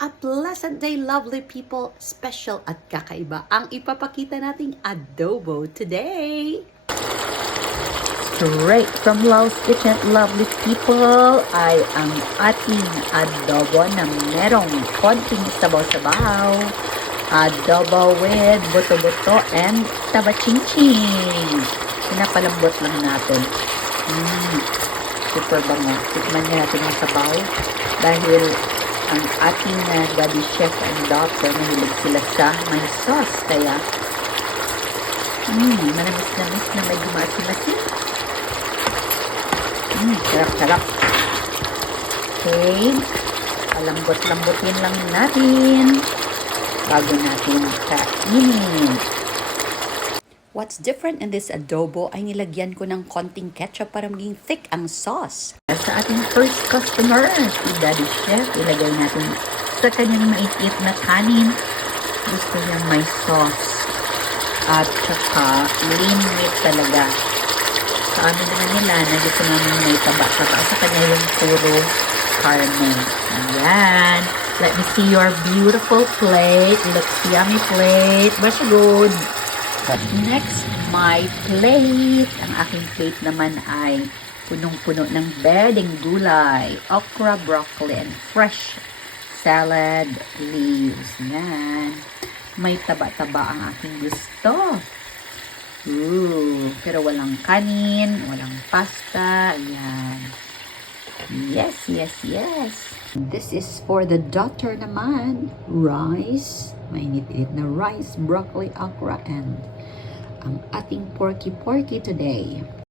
A pleasant day, lovely people. Special at kakaiba ang ipapakita nating adobo today. Straight from Lau's Kitchen, lovely people, ay ang ating adobo na merong konting sabaw-sabaw. Adobo with buto-buto and taba-ching-ching. Pinapalambot lang natin. Super bango. Tikman natin yung sabaw dahil ang ating daddy chef and doctor, mahilig sila sa may sauce. Kaya, manamis-namis na medyo maasim-asim. Sarap-sarap. Okay. Palambot-lambotin lang natin bago natin kainin. What's different in this adobo ay nilagyan ko ng konting ketchup para maging thick ang sauce. Sa ating first customer, si Daddy Chef, ilagay natin sa kanyang maiit na kanin. Gusto niya may sauce at saka lean meat talaga. Sa amin naman nila na gusto namin may taba-taba. Sa kanya yung puro carne. Ayan. Let me see your beautiful plate. Looks yummy plate. Basta good. Next, my plate. Ang aking plate naman ay punong-puno ng berdeng gulay, okra, broccoli, and fresh salad leaves. Yan. May taba-taba ang aking gusto. Pero walang kanin, walang pasta. Yan. Yes, yes, yes. This is for the daughter naman. Rice. Mainit-init na rice, broccoli, okra, and ang ating porky today.